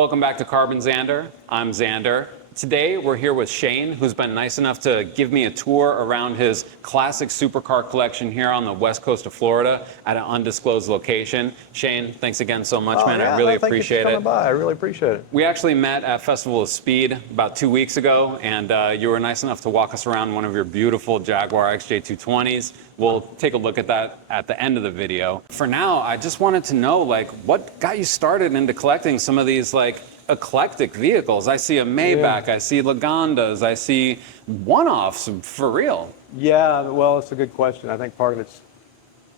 Welcome back to CarbonXander. I'm Xander. Today we're here with Shane, who's been nice enough to give me a tour around his classic supercar collection here on the west coast of Florida at an undisclosed location. Shane, thanks again so much, man. Yeah, I really thank appreciate you for it. coming by. I really appreciate it. We actually met at Festival of Speed about 2 weeks ago, and you were nice enough to walk us around one of your beautiful Jaguar XJ220s. We'll take a look at that at the end of the video. For now, I just wanted to know, like, what got you started into collecting some of these, like, eclectic vehicles? I see a Maybach, I see Lagondas, I see one-offs, for real. Yeah, well, it's a good question. I think part of it's,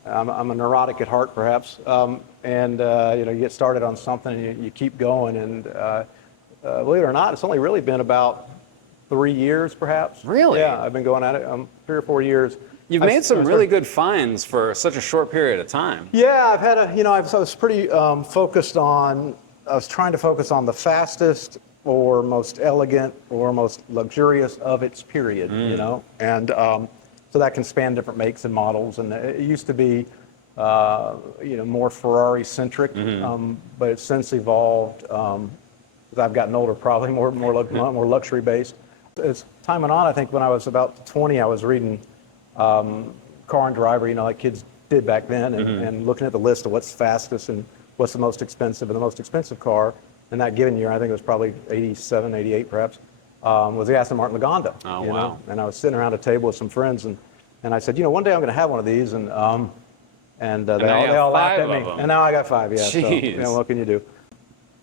I'm a neurotic at heart, perhaps. You get started on something and you keep going. And believe it or not, it's only really been about 3 years, perhaps. Really? Yeah, I've been going at it 3 or 4 years. You've made some really good finds for such a short period of time. Yeah, I've had I was pretty focused on, I was trying to focus on the fastest or most elegant or most luxurious of its period, and so that can span different makes and models. And it used to be, more Ferrari-centric, but it's since evolved, as I've gotten older, probably more luxury-based. As time went on, I think when I was about 20, I was reading Car and Driver, like kids did back then, and looking at the list of what's fastest and what's the most expensive, and the most expensive car in that given year, I think it was probably 87, 88 perhaps, was the Aston Martin Lagonda. Oh, wow. And I was sitting around a table with some friends, and I said, one day I'm going to have one of these, and they all laughed at me. And now I got 5, yeah. Jeez. So, what can you do?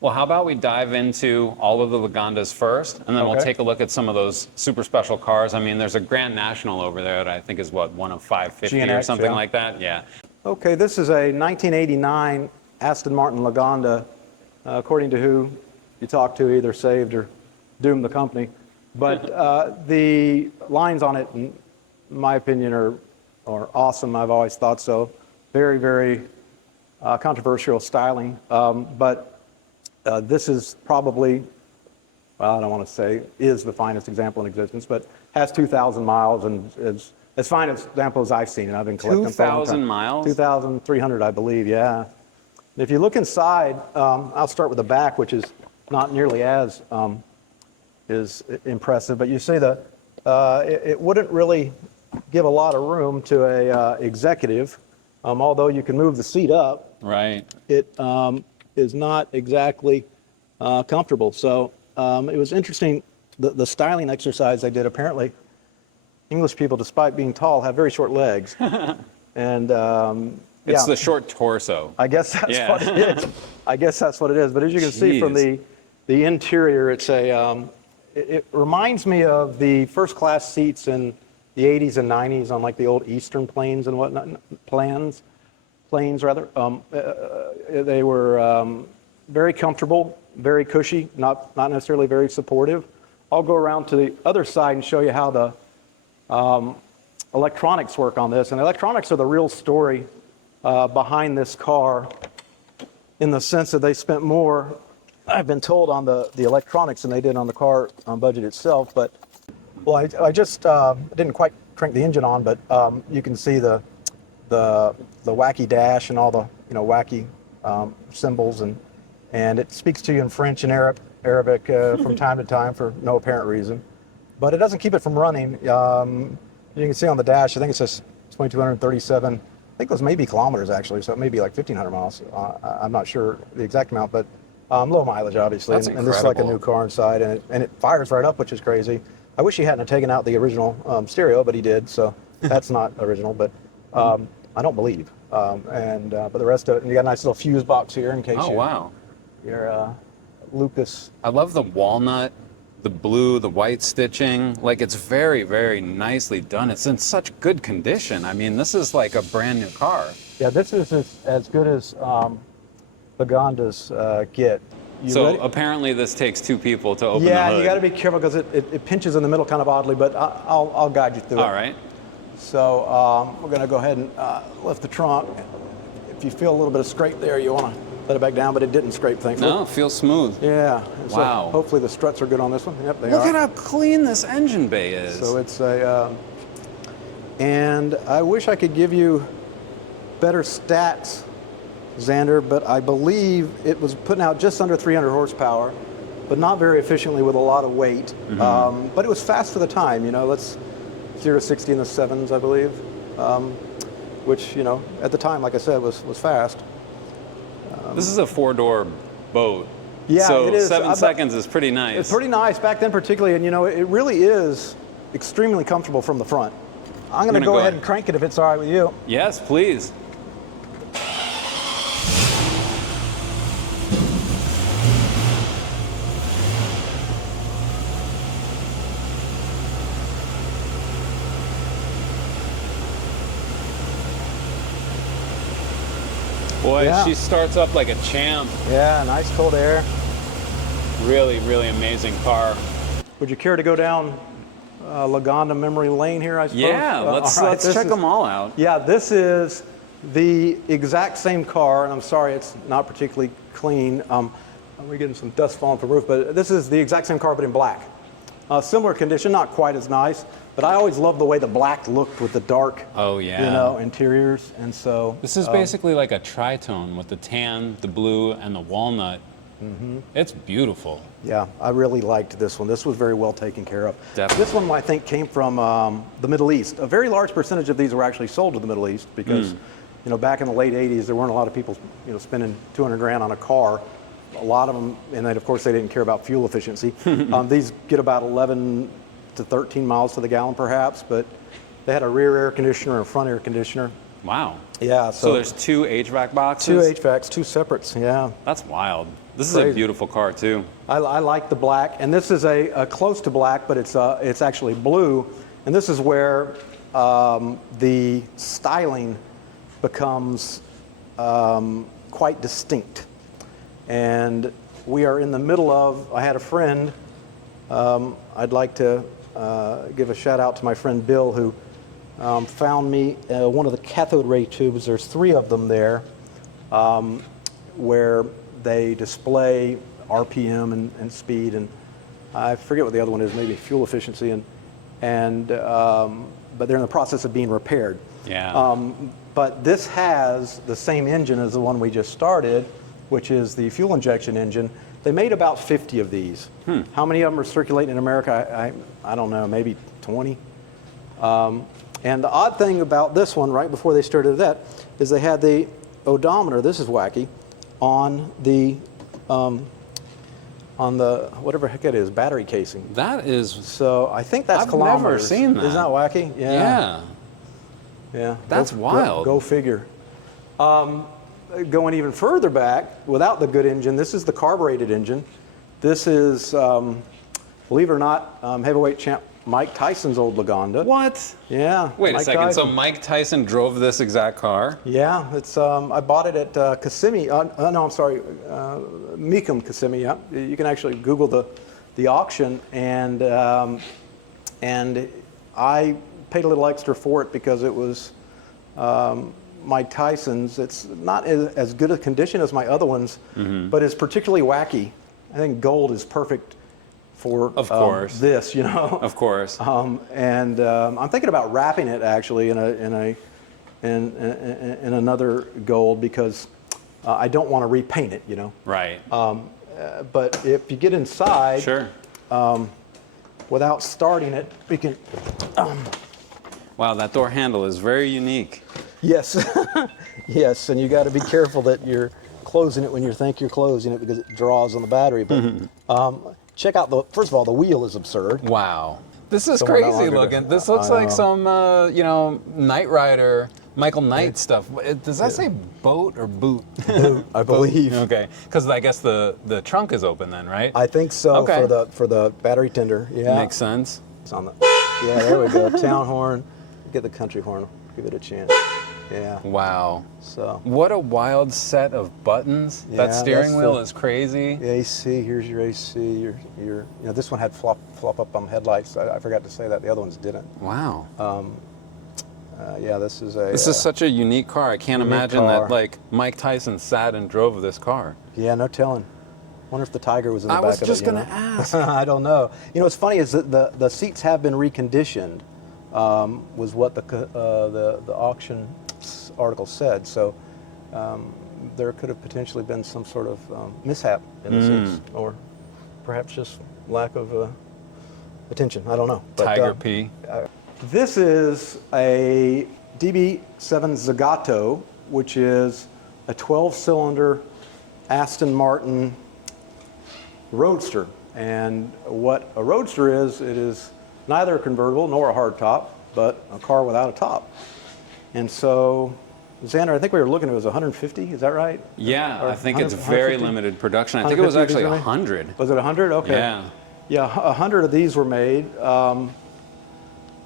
Well, how about we dive into all of the Lagondas first, and then we'll take a look at some of those super special cars. I mean, there's a Grand National over there that I think is, one of 550 GNX, or something like that? Yeah. Okay, this is a 1989 Aston Martin Lagonda, according to who you talk to, either saved or doomed the company. But the lines on it, in my opinion, are awesome. I've always thought so. Very, very controversial styling. But this is probably, well, I don't want to say is the finest example in existence, but has 2,000 miles and is as fine an example as I've seen. And I've been collecting 2,000 miles? 2,300, I believe, yeah. If you look inside, I'll start with the back, which is not nearly as is impressive, but you see it wouldn't really give a lot of room to a executive, although you can move the seat up. Right. It is not exactly comfortable. So it was interesting, the styling exercise I did. Apparently, English people, despite being tall, have very short legs. And it's the short torso. I guess that's what it is. I guess that's what it is. But as you can see from the interior, it's it reminds me of the first class seats in the 80s and 90s on like the old Eastern planes and whatnot, planes rather. They were very comfortable, very cushy, not necessarily very supportive. I'll go around to the other side and show you how the electronics work on this. And electronics are the real story behind this car, in the sense that they spent more, I've been told, on the electronics than they did on the car budget itself. But well, I just didn't quite crank the engine on, but you can see the wacky dash and all the wacky symbols, and it speaks to you in French and Arabic from time to time for no apparent reason. But it doesn't keep it from running. You can see on the dash, I think it says 2,237. I think those may be kilometers, actually, so it may be like 1,500 miles. I'm not sure the exact amount, but low mileage, obviously. That's and this is like a new car inside, and it fires right up, which is crazy. I wish he hadn't taken out the original stereo, but he did, so that's not original, but I don't believe. But the rest of it, and you got a nice little fuse box here in case you're Lucas. I love the walnut, the blue, the white stitching. Like, it's very, very nicely done. It's in such good condition. I mean, this is like a brand new car. Yeah, this is as good as Lagondas get. Apparently this takes 2 people to open the hood. Yeah, you got to be careful because it pinches in the middle kind of oddly, but I'll guide you through it. All right. So we're going to go ahead and lift the trunk. If you feel a little bit of scrape there, you want to let it back down, but it didn't scrape, thankfully. No, it feels smooth. Yeah. So wow. Hopefully the struts are good on this one. Yep, they are. Look at how clean this engine bay is. So it's and I wish I could give you better stats CarbonXander, but I believe it was putting out just under 300 horsepower, but not very efficiently with a lot of weight. But it was fast for the time, you know, 0 to 60 in the 7s, I believe, which, you know, at the time, like I said, was fast. This is a 4-door boat. Yeah, so it is. 7 seconds is pretty nice. It's pretty nice back then, particularly, and you know, it really is extremely comfortable from the front. I'm going to go ahead and crank it if it's all right with you. Yes, please. Boy, Yeah. She starts up like a champ. Yeah, nice cold air. Really, really amazing car. Would you care to go down Lagonda memory lane here, I suppose? Yeah, let's check them all out. Yeah, this is the exact same car, and I'm sorry it's not particularly clean. We're getting some dust falling from the roof, but this is the exact same car, but in black. Similar condition, not quite as nice, but I always loved the way the black looked with the dark, you know, interiors, and so. This is basically like a tritone with the tan, the blue, and the walnut. It's beautiful. Yeah, I really liked this one. This was very well taken care of. Definitely. This one, I think, came from the Middle East. A very large percentage of these were actually sold to the Middle East because, you know, back in the late 80s, there weren't a lot of people, you know, spending 200 grand on a car. A lot of them, and then, of course, they didn't care about fuel efficiency. These get about 11 to 13 miles to the gallon, perhaps, but they had a rear air conditioner and a front air conditioner. Wow. Yeah. So there's 2 HVAC boxes? 2 HVACs, 2 separates, yeah. That's wild. This Crazy. is a beautiful car, too. I like the black, and this is a close to black, but it's actually blue, and this is where the styling becomes quite distinct. And we are in the middle of, I had a friend, I'd like to give a shout out to my friend Bill, who found me one of the cathode ray tubes. There's 3 of them there, where they display RPM and speed, and I forget what the other one is, maybe fuel efficiency, but they're in the process of being repaired. Yeah. But this has the same engine as the one we just started, which is the fuel injection engine. They made about 50 of these. How many of them are circulating in America? I don't know, maybe 20. And the odd thing about this one, right before they started that, is they had the odometer, this is wacky, on the whatever heck it is, battery casing. That is. So I think that's I've kilometers. never seen that. Isn't that wacky? Yeah. Yeah. That's wild. Go figure. Going even further back, without the good engine, this is the carbureted engine. This is, believe it or not, heavyweight champ Mike Tyson's old Lagonda. What? Yeah. Wait Mike a second. Tyson. So Mike Tyson drove this exact car? Yeah, it's. I bought it at Kissimmee. No, I'm sorry, Mecum, Kissimmee. Yeah, you can actually Google the auction, and I paid a little extra for it because it was Mike Tyson's. It's not as good a condition as my other ones, but it's particularly wacky. I think gold is perfect for this, you know. Of course. I'm thinking about wrapping it actually in another gold because I don't want to repaint it, you know. Right. But if you get inside, Sure. Without starting it, we can. Wow, that door handle is very unique. Yes, yes, and you got to be careful that you're closing it when you think you're closing it because it draws on the battery. But check out first of all, the wheel is absurd. Wow. This is Someone no crazy longer looking. does- This looks I like know. some, you know, Knight Rider, Michael Knight stuff. Does that say boat or boot? Boot, I believe. Okay, because I guess the trunk is open then, right? I think so. Okay. For the battery tender. Yeah. Makes sense. It's on the. Yeah, there we go. Town horn. Get the country horn. Give it a chance. Yeah. Wow. So. What a wild set of buttons. Yeah, that steering that's wheel the- is crazy. The AC, here's your AC. Your you know, this one had flop up headlights. I forgot to say that. The other ones didn't. Wow. Yeah, this is a. This is such a unique car. I can't unique imagine car. that like Mike Tyson sat and drove this car. Yeah, no telling. Wonder if the Tiger was in the I back was of it. just you gonna know? ask. I don't know. You know, what's funny is that the seats have been reconditioned. Was what the auction article said. So there could have potentially been some sort of mishap in the seats, or perhaps just lack of attention. I don't know. But, Tiger P. This is a DB7 Zagato, which is a 12-cylinder Aston Martin Roadster. And what a Roadster is, it is neither a convertible nor a hardtop, but a car without a top. And so, Xander, I think we were looking at it was 150, is that right? Yeah, Or I think it's very 150? limited production. I think it was 150 actually these were made? 100. Was it 100? Okay. Yeah. Yeah, 100 of these were made.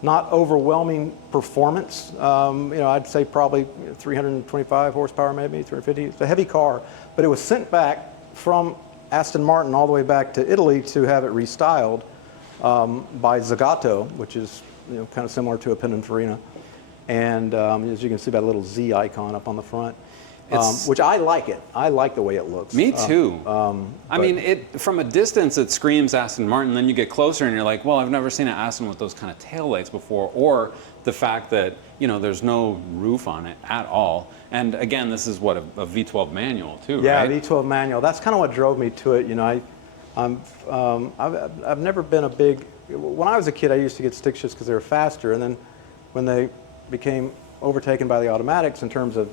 Not overwhelming performance. I'd say probably 325 horsepower, maybe 350. It's a heavy car, but it was sent back from Aston Martin all the way back to Italy to have it restyled by Zagato, which is kind of similar to a Pininfarina. And as you can see by the little Z icon up on the front, which I like it. I like the way it looks. Me too. I mean, from a distance, it screams Aston Martin. Then you get closer, and you're like, well, I've never seen an Aston with those kind of taillights before, or the fact that there's no roof on it at all. And again, this is what a V12 manual too, yeah, right? Yeah, V12 manual. That's kind of what drove me to it. I've never been a big. When I was a kid, I used to get stick shifts because they were faster, and then when they became overtaken by the automatics in terms of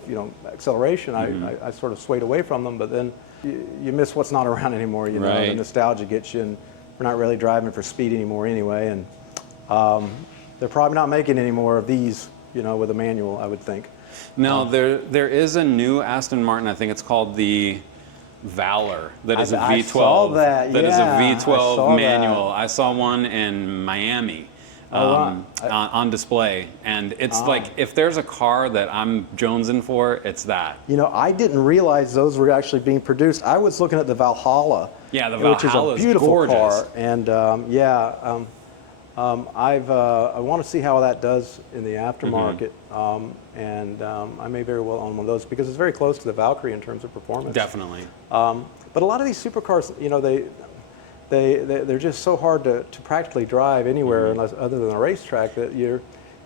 acceleration, I sort of swayed away from them. But then you miss what's not around anymore. Right. The nostalgia gets you, and we're not really driving for speed anymore anyway. And they're probably not making any more of these, with a manual, I would think. No, there is a new Aston Martin. I think it's called the Valor. That is a V12. I saw that. That is a V12 I manual. I saw one in Miami. On display, and it's like, if there's a car that I'm jonesing for, it's that. I didn't realize those were actually being produced. I was looking at the Valhalla, yeah, the which is a beautiful gorgeous car, and I want to see how that does in the aftermarket, and I may very well own one of those because it's very close to the Valkyrie in terms of performance. Definitely. But a lot of these supercars, they're just so hard to practically drive anywhere unless other than a racetrack that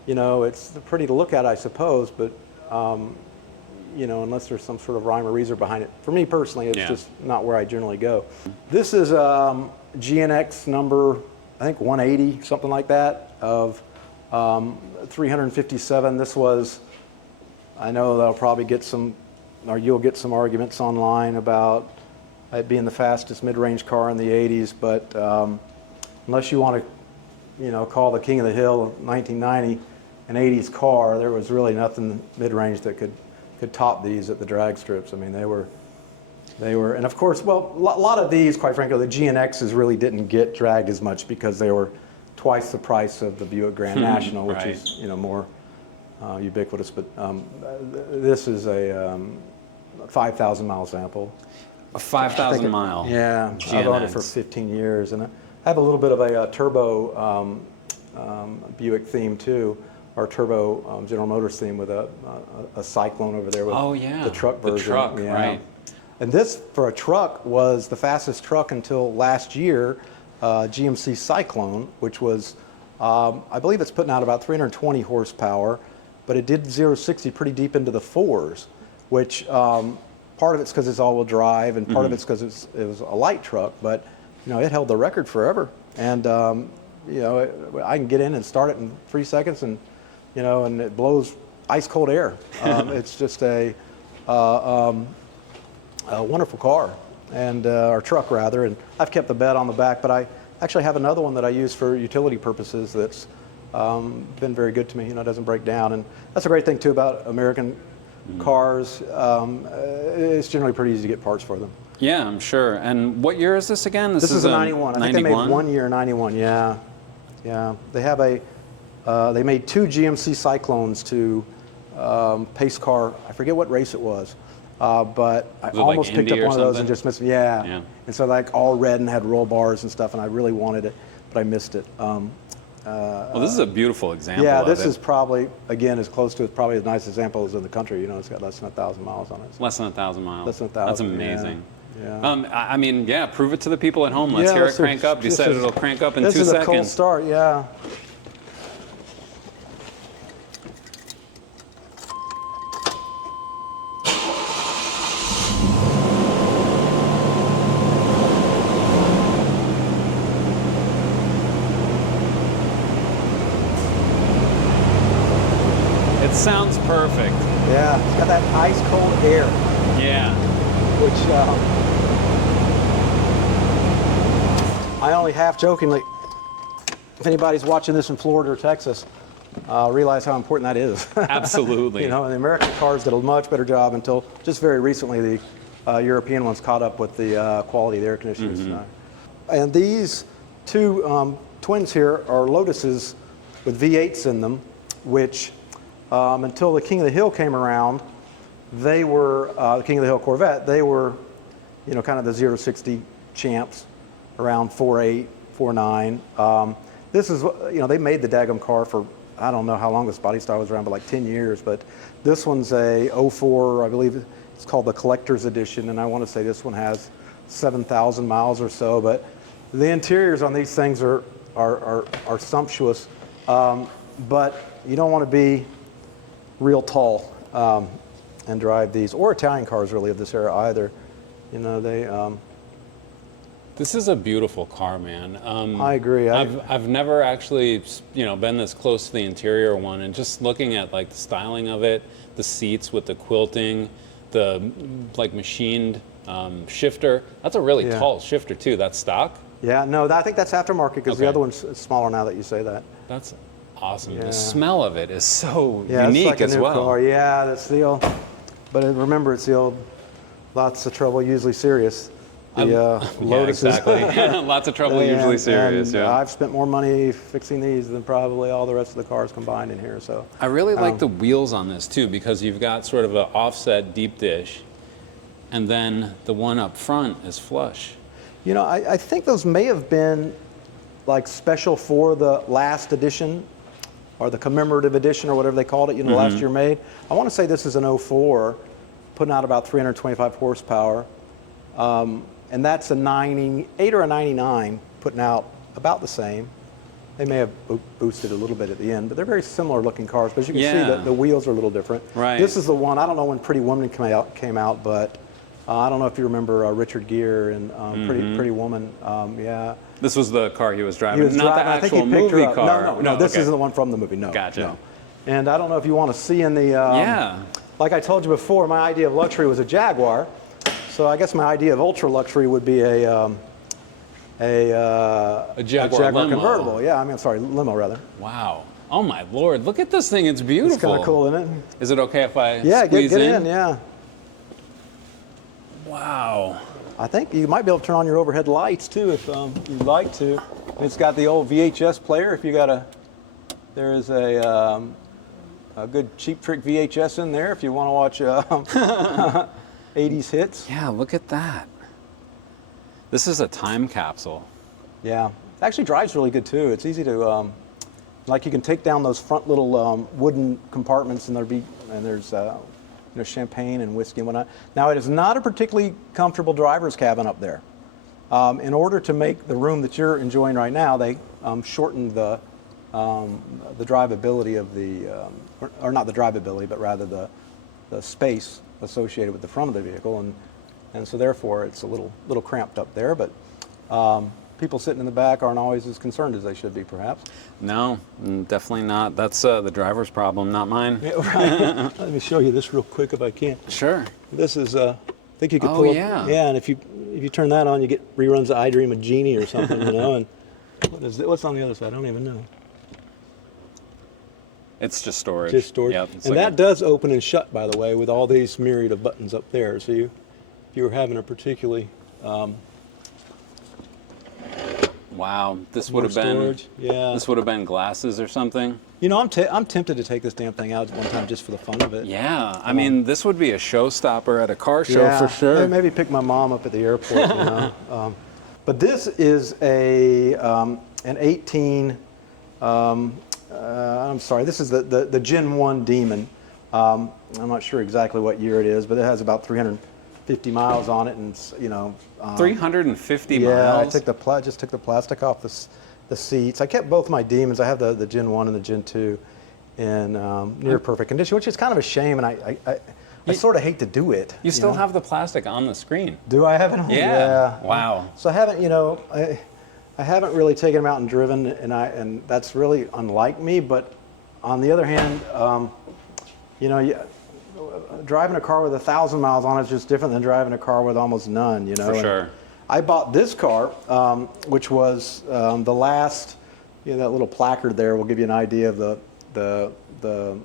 it's pretty to look at, I suppose, but unless there's some sort of rhyme or reason behind it. For me personally, it's just not where I generally go. This is GNX number, I think 180, something like that, of 357. This was, I know that'll probably get some, or you'll get some arguments online about it being the fastest mid-range car in the 80s, but unless you want to, call the King of the Hill 1990 an 80s car, there was really nothing mid-range that could top these at the drag strips. I mean, they were, and of course, well, a lot of these, quite frankly, the GNXs really didn't get dragged as much because they were twice the price of the Buick Grand National, which is, more ubiquitous. But this is a 5,000 mile sample. A 5,000 mile. Yeah, GNX. I've owned it for 15 years, and I have a little bit of a turbo Buick theme too, or turbo General Motors theme with a Syclone over there with the truck version. The truck, right. And this, for a truck, was the fastest truck until last year, GMC Syclone, which was, I believe it's putting out about 320 horsepower, but it did 0-60 pretty deep into the fours, which part of it's because it's all-wheel drive, and part of it's because it was a light truck, but it held the record forever. And I can get in and start it in 3 seconds, and and it blows ice cold air. It's just a wonderful car, and or truck rather. And I've kept the bed on the back, but I actually have another one that I use for utility purposes that's been very good to me. It doesn't break down, and that's a great thing too about American cars. It's generally pretty easy to get parts for them. Yeah, I'm sure. And what year is this again? This is a 91. I think they made 1 year 91. Yeah, yeah. They have they made 2 GMC Syclones to pace car. I forget what race it was, but I almost picked up one of those and just missed it. Yeah. And so all red and had roll bars and stuff, and I really wanted it, but I missed it. Well, this is a beautiful example. Yeah, this is probably, again, as close to probably as nice example as in the country. It's got less than 1,000 miles on it. So. Less than 1,000 miles. Less than 1,000. That's amazing. Yeah. I mean, prove it to the people at home. Let's hear it crank up. You said it'll crank up in 2 seconds. This is a cold start, yeah. Perfect. Yeah, it's got that ice cold air, Yeah. which I only half jokingly, if anybody's watching this in Florida or Texas, realize how important that is. Absolutely. You know, the American cars did a much better job until just very recently the European ones caught up with the quality of the air conditioners. And these two twins here are Lotuses with V8s in them, which until the King of the Hill came around, they were, the King of the Hill Corvette, they were, you know, kind of the 0 to 60 champs, around 4.8, 4.9. This is, you know, they made the daggum car for, I don't know how long this body style was around, but like 10 years. But this one's a 04, I believe it's called the Collector's Edition, and I want to say this one has 7,000 miles or so. But the interiors on these things are sumptuous, but you don't want to be real tall and drive these, or Italian cars really of this era either. You know, they. This is a beautiful car, man. I agree. I've never actually, you know, been this close to the interior one, and just looking at like the styling of it, the seats with the quilting, the like machined shifter. That's a really tall shifter too. That's stock. Yeah, no, I think that's aftermarket because the other one's smaller now that you say that. That's awesome. The smell of it is so it's unique like a as new well. Car. Yeah, that's the old. But remember, it's the old. Lots of trouble, usually serious. The Lotus exactly. Lots of trouble, usually serious. And I've spent more money fixing these than probably all the rest of the cars combined in here. So I really like the wheels on this too, because you've got sort of an offset deep dish, and then the one up front is flush. You know, I think those may have been like special for the last edition, or the commemorative edition, or whatever they called it. You know, last year made. I want to say this is an 04, putting out about 325 horsepower. And that's a 98 or a 99, putting out about the same. They may have boosted a little bit at the end, but they're very similar looking cars. But as you can see, that the wheels are a little different. Right. This is the one, I don't know when Pretty Woman came out, but I don't know if you remember Richard Gere and Pretty Woman. Yeah. This was the car he was driving, He was not driving, the I think actual he picked her movie up. car. No, this isn't the one from the movie. No. Gotcha. No. And I don't know if you want to see in the. Like I told you before, my idea of luxury was a Jaguar. So I guess my idea of ultra luxury would be a Jaguar limo. convertible. Yeah, I mean, sorry, limo rather. Wow. Oh my Lord, look at this thing. It's beautiful. It's kind of cool, isn't it? Is it okay if I squeeze get in? Yeah. Wow. I think you might be able to turn on your overhead lights too if you'd like to. It's got the old VHS player. If you got there is a good Cheap Trick VHS in there if you want to watch 80s hits. Yeah, look at that. This is a time capsule. Yeah, it actually drives really good too. It's easy to, like you can take down those front little wooden compartments, and there's you know, champagne and whiskey and whatnot. Now it is not a particularly comfortable driver's cabin up there. In order to make the room that you're enjoying right now, they shortened the drivability of the, or not the drivability, but rather the space associated with the front of the vehicle, and so therefore it's a little cramped up there. But people sitting in the back aren't always as concerned as they should be, perhaps. No, definitely not. That's the driver's problem, not mine. Yeah, right. Let me show you this real quick if I can. Sure. This is I think you could pull up. Yeah, and if you turn that on, you get reruns of I Dream of Jeannie or something, you know. And what's on the other side? I don't even know. It's just storage. Just storage. Yep, and that does open and shut, by the way, with all these myriad of buttons up there. So if you were having a particularly wow, this would have been this would have been glasses or something. You know, I'm tempted to take this damn thing out one time just for the fun of it. Yeah, I mean, this would be a showstopper at a car show for sure. Maybe pick my mom up at the airport. You know? But this is an 18. I'm sorry, this is the Gen 1 Demon. I'm not sure exactly what year it is, but it has about 350 miles on it, and it's, you know. 350 miles? Yeah, I just took the plastic off the seats. I kept both my Demons. I have the Gen 1 and the Gen 2 in near perfect condition, which is kind of a shame, and I sort of hate to do it. You still have the plastic on the screen. Do I have it on? Yeah. Wow. So I haven't, you know, I haven't really taken them out and driven, and that's really unlike me. But on the other hand, you know, driving a car with 1,000 miles on it is just different than driving a car with almost none, you know. For sure. I bought this car, which was the last, you know, that little placard there will give you an idea of the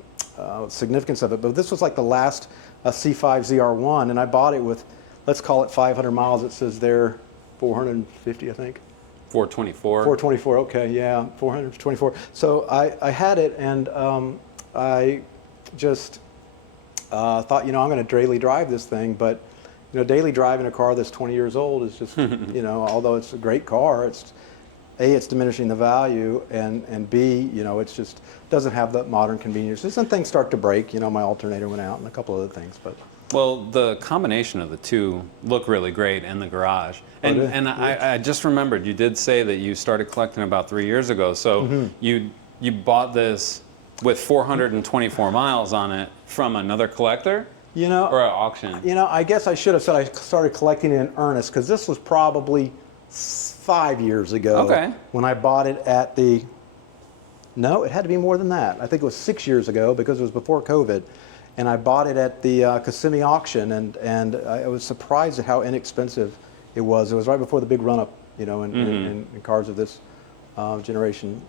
significance of it. But this was like the last C5 ZR1, and I bought it with, let's call it 500 miles. It says there 450, I think. 424. 424, okay, yeah, 424. So I had it, and I just thought, you know, I'm going to daily drive this thing, but you know, daily driving a car that's 20 years old is just, you know, although it's a great car, it's A, it's diminishing the value, and B, you know, it's just doesn't have the modern conveniences, and things start to break. You know, my alternator went out and a couple other things, but. Well, the combination of the two look really great in the garage. And I just remembered, you did say that you started collecting about 3 years ago. So you bought this with 424 miles on it from another collector? You know, or an auction? You know, I guess I should have said I started collecting in earnest, because this was probably 5 years ago. Okay. When I bought it at the, no, it had to be more than that. I think it was 6 years ago, because it was before COVID. And I bought it at the Kissimmee auction, and I was surprised at how inexpensive it was. It was right before the big run-up, you know, in cars of this generation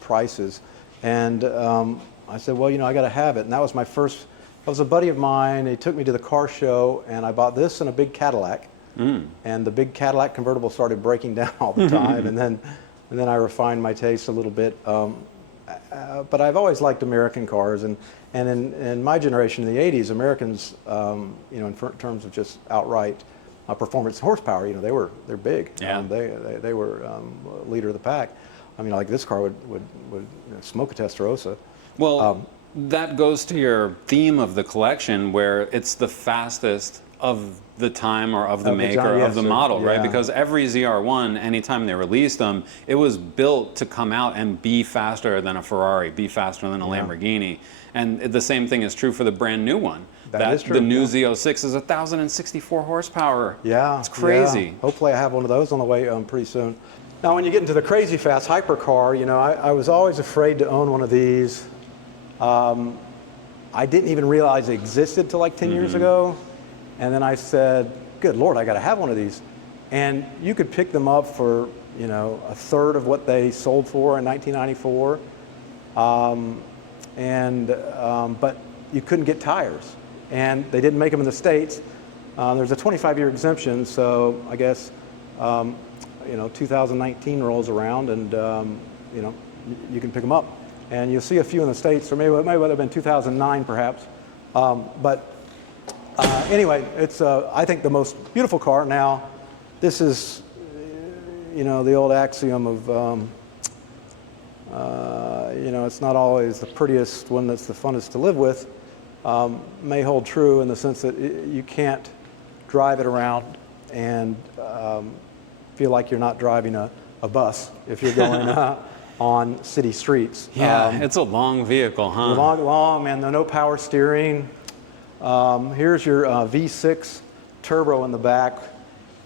prices. And I said, well, you know, I got to have it. And that was my first. That was a buddy of mine. He took me to the car show, and I bought this and a big Cadillac. And the big Cadillac convertible started breaking down all the time, and then I refined my taste a little bit. But I've always liked American cars, and in my generation in the 80s, Americans, you know, in terms of just outright performance and horsepower, you know, they're big. Yeah. They were leader of the pack. I mean, like this car would smoke a Testarossa. Well, that goes to your theme of the collection, where it's the fastest of the time or of the make or of the model, right? Because every ZR1, anytime they released them, it was built to come out and be faster than a Ferrari, be faster than a Lamborghini. And the same thing is true for the brand new one. That is true. The new Z06 is 1,064 horsepower. Yeah. It's crazy. Yeah. Hopefully I have one of those on the way pretty soon. Now, when you get into the crazy fast hypercar, you know, I was always afraid to own one of these. I didn't even realize it existed till like 10 years ago. And then I said, good Lord, I got to have one of these. And you could pick them up for, you know, a third of what they sold for in 1994. But you couldn't get tires. And they didn't make them in the States. There's a 25-year exemption, so I guess, you know, 2019 rolls around, and, you know, you can pick them up. And you'll see a few in the States, or maybe it would have been 2009 perhaps. Anyway, it's, I think, the most beautiful car. Now, this is, you know, the old axiom of, you know, it's not always the prettiest one that's the funnest to live with, may hold true in the sense that you can't drive it around and feel like you're not driving a bus if you're going on city streets. Yeah, it's a long vehicle, huh? Long, man. No power steering. Here's your V6 turbo in the back.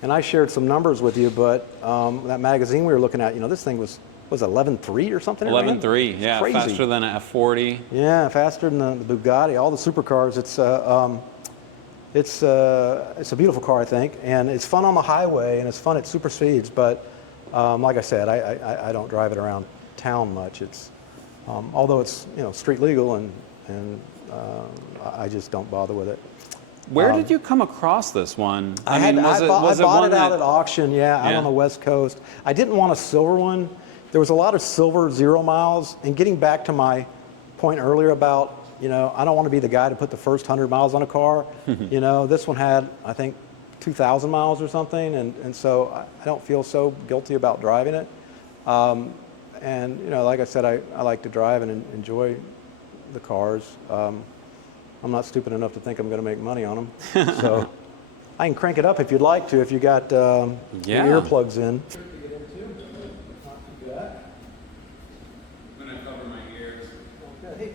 And I shared some numbers with you, but that magazine we were looking at, you know, this thing was 11.3 or something? 11.3, yeah, crazy. faster than an F40. Yeah, faster than the Bugatti, all the supercars. It's a beautiful car, I think, and it's fun on the highway, and it's fun at super speeds, but like I said, I don't drive it around town much. It's although it's, you know, street legal, and I just don't bother with it. Where did you come across this one? I bought it out at auction, out on the West Coast. I didn't want a silver one. There was a lot of silver 0 miles, and getting back to my point earlier about, you know, I don't want to be the guy to put the first 100 miles on a car. You know, this one had, I think, 2,000 miles or something, and so I don't feel so guilty about driving it. And, you know, like I said, I like to drive and enjoy the cars. I'm not stupid enough to think I'm going to make money on them. So I can crank it up if you'd like to, if you got your earplugs in. I'm going to cover my ears. Okay.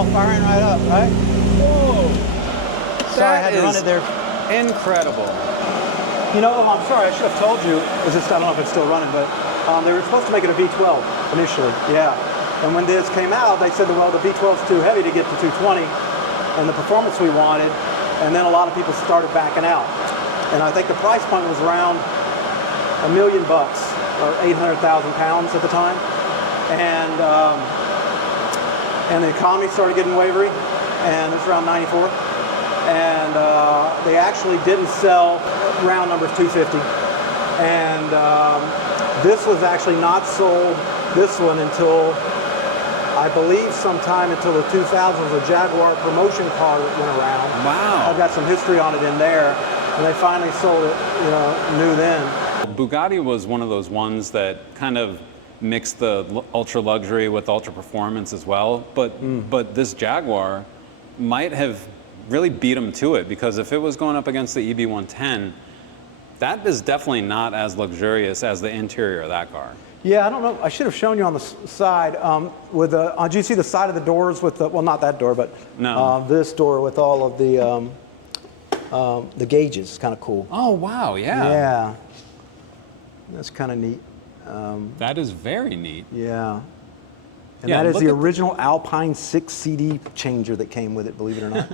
all firing right up, right? Whoa. So I had to run it there. Incredible. You know, I'm sorry, I should have told you, I don't know if it's still running, but they were supposed to make it a V12 initially, yeah. And when this came out, they said, well, the V12's too heavy to get to 220 and the performance we wanted, and then a lot of people started backing out. And I think the price point was around $1 million or 800,000 pounds at the time. And the economy started getting wavery, and it was around 94. And they actually didn't sell round numbers 250. And this was actually not sold, this one, until I believe sometime until the 2000s, a Jaguar promotion car that went around. Wow. I've got some history on it in there, and they finally sold it, you know, new then. Bugatti was one of those ones that kind of mixed the ultra luxury with ultra performance as well, but this Jaguar might have really beat them to it, because if it was going up against the EB110, that is definitely not as luxurious as the interior of that car. Yeah, I don't know. I should have shown you on the side. Did you see the side of the doors with the, well, not that door, but no. This door with all of the gauges. It's kind of cool. Oh, wow, yeah. Yeah. That's kind of neat. That is very neat. Yeah. And Yeah, that is look the at original Alpine 6 CD changer that came with it, believe it or not.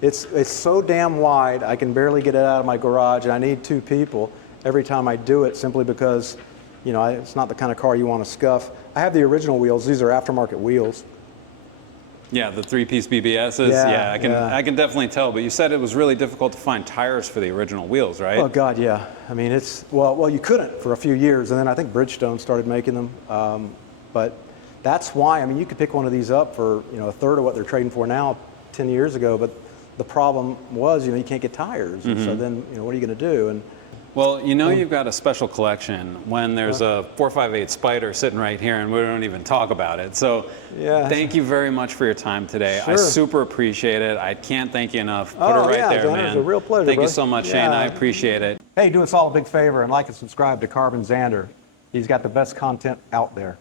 It's so damn wide, I can barely get it out of my garage, and I need two people every time I do it, simply because, you know, it's not the kind of car you want to scuff. I have the original wheels. These are aftermarket wheels. Yeah, the three-piece BBSs. Yeah, I can definitely tell. But you said it was really difficult to find tires for the original wheels, right? Oh God, yeah. I mean, it's well, you couldn't for a few years, and then I think Bridgestone started making them. But that's why. I mean, you could pick one of these up for, you know, a third of what they're trading for now, 10 years ago. But the problem was, you know, you can't get tires, and so then, you know, what are you going to do? And well, you know, you've got a special collection when there's a 458 Spider sitting right here, and we don't even talk about it. So yeah. Thank you very much for your time today. Sure. I super appreciate it. I can't thank you enough. Put it right there, man. It's a real pleasure. Thank you bro. so much, Shane. I appreciate it. Hey, do us all a big favor and like and subscribe to CarbonXander. He's got the best content out there.